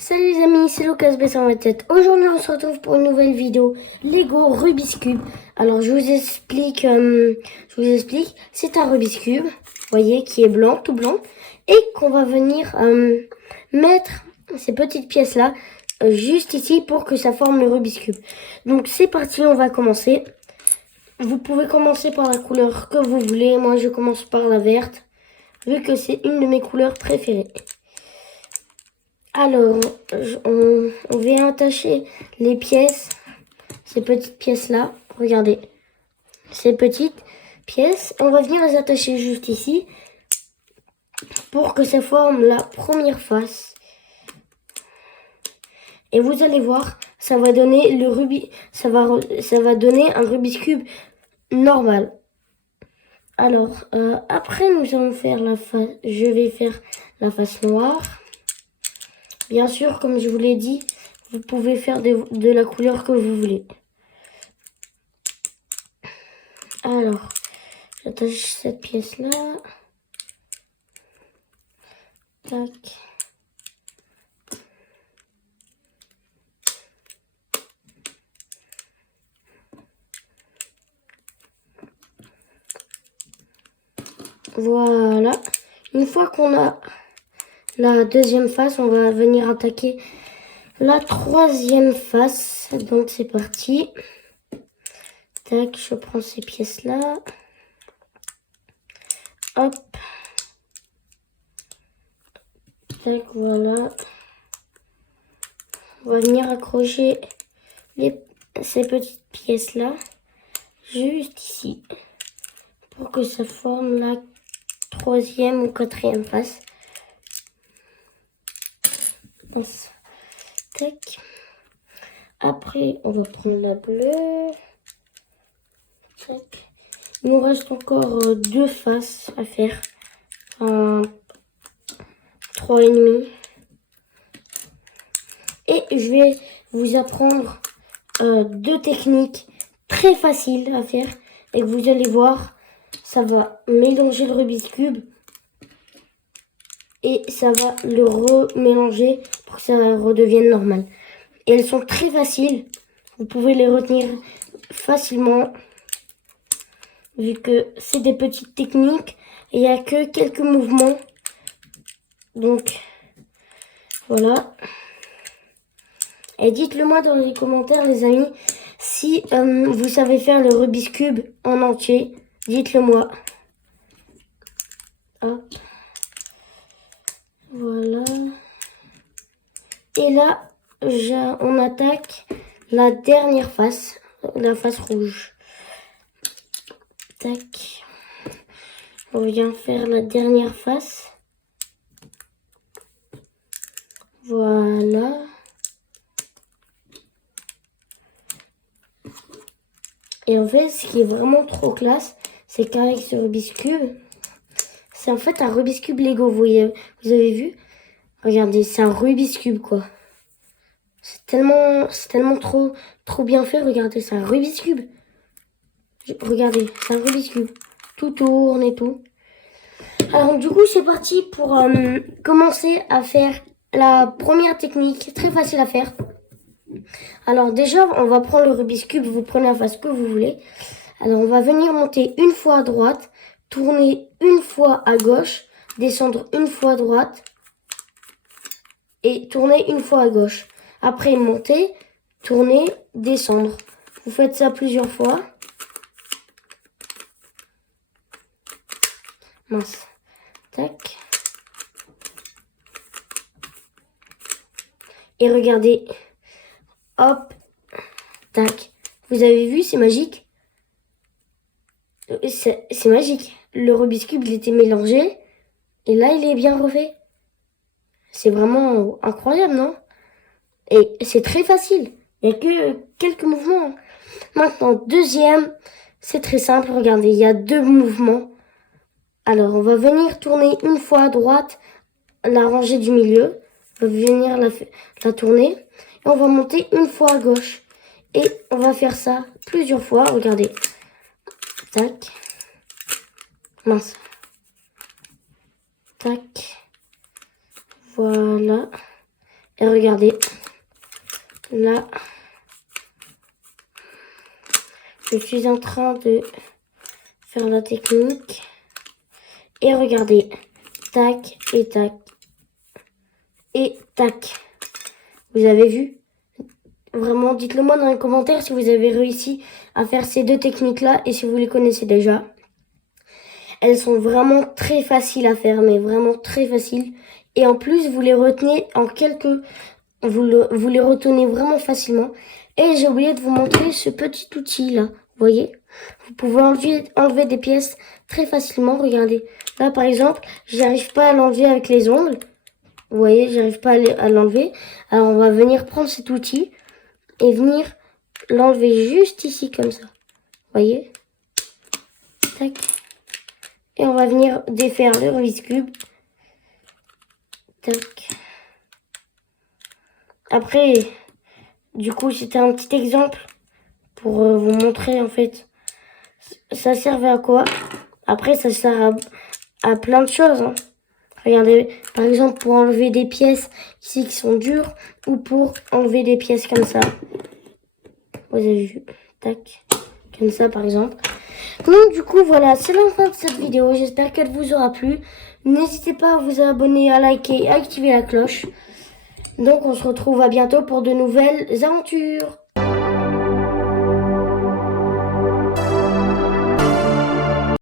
Salut les amis, c'est Lucas B127. Aujourd'hui on se retrouve pour une nouvelle vidéo Lego Rubik's Cube. Alors je vous explique, c'est un Rubik's Cube, vous voyez, qui est blanc, tout blanc, et qu'on va venir mettre ces petites pièces là juste ici pour que ça forme le Rubik's Cube. Donc c'est parti, on va commencer. Vous pouvez commencer par la couleur que vous voulez. Moi je commence par la verte, vu que c'est une de mes couleurs préférées. Alors, on vient attacher les pièces, ces petites pièces-là. Regardez, ces petites pièces, on va venir les attacher juste ici pour que ça forme la première face. Et vous allez voir, ça va donner ça va donner un Rubik's Cube normal. Alors, après nous allons faire la face, je vais faire la face noire. Bien sûr, comme je vous l'ai dit, vous pouvez faire de la couleur que vous voulez. Alors, j'attache cette pièce-là. Tac. Voilà. Une fois qu'on a la deuxième face, on va venir attaquer la troisième face. Donc c'est parti. Tac, je prends ces pièces-là. Hop. Tac, voilà. On va venir accrocher ces petites pièces-là juste ici pour que ça forme la troisième ou quatrième face. Tac. Après, on va prendre la bleue. Tac. Il nous reste encore deux faces à faire. 3,5. Et je vais vous apprendre deux techniques très faciles à faire. Et que vous allez voir, ça va mélanger le Rubik's Cube. Et ça va le remélanger pour que ça redevienne normal. Et elles sont très faciles. Vous pouvez les retenir facilement. Vu que c'est des petites techniques. Il n'y a que quelques mouvements. Donc, voilà. Et dites-le moi dans les commentaires, les amis. Si vous savez faire le Rubik's Cube en entier. Dites-le moi. Hop. Voilà. Et là, on attaque la dernière face, la face rouge. Tac. On vient faire la dernière face. Voilà. Et en fait, ce qui est vraiment trop classe, c'est qu'avec ce Rubik's Cube, c'est en fait un Rubik's Cube Lego, vous avez vu? Regardez, c'est un Rubik's Cube, quoi. C'est tellement trop bien fait. Regardez, c'est un Rubik's Cube. Regardez, c'est un Rubik's Cube. Tout tourne et tout. Alors, du coup, c'est parti pour commencer à faire la première technique. Très facile à faire. Alors, déjà, on va prendre le Rubik's Cube. Vous prenez la face que vous voulez. Alors, on va venir monter une fois à droite, tourner une fois à gauche, descendre une fois à droite et tourner une fois à gauche. Après, monter, tourner, descendre. Vous faites ça plusieurs fois. Mince. Tac. Et regardez. Hop. Tac. Vous avez vu, c'est magique. C'est magique. Le Rubik's Cube, il était mélangé. Et là, il est bien refait. C'est vraiment incroyable, non? Et c'est très facile. Il n'y a que quelques mouvements. Maintenant, deuxième, c'est très simple. Regardez, il y a deux mouvements. Alors, on va venir tourner une fois à droite la rangée du milieu. On va venir la tourner. Et on va monter une fois à gauche. Et on va faire ça plusieurs fois. Regardez. Tac. Mince. Tac. Voilà. Et regardez, là, je suis en train de faire la technique. Et regardez, tac et tac et tac. Vous avez vu? Vraiment, dites-le moi dans les commentaires si vous avez réussi à faire ces deux techniques-là et si vous les connaissez déjà. Elles sont vraiment très faciles à faire, mais vraiment très faciles. Et en plus, vous les retenez en quelques... Vous les retenez vraiment facilement. Et j'ai oublié de vous montrer ce petit outil-là. Vous voyez? Vous pouvez enlever des pièces très facilement. Regardez. Là, par exemple, j'arrive pas à l'enlever avec les ongles. Vous voyez, j'arrive pas à l'enlever. Alors, on va venir prendre cet outil et venir l'enlever juste ici, comme ça. Vous voyez? Tac. Et on va venir défaire le Rubik's Cube. Tac. Après, du coup, c'était un petit exemple pour vous montrer, en fait, ça servait à quoi. Après, ça sert à plein de choses, hein. Regardez, par exemple, pour enlever des pièces ici qui sont dures ou pour enlever des pièces comme ça. Vous avez vu, tac, comme ça, par exemple. Donc, du coup, voilà, c'est la fin de cette vidéo. J'espère qu'elle vous aura plu. N'hésitez pas à vous abonner, à liker, à activer la cloche. Donc, on se retrouve à bientôt pour de nouvelles aventures.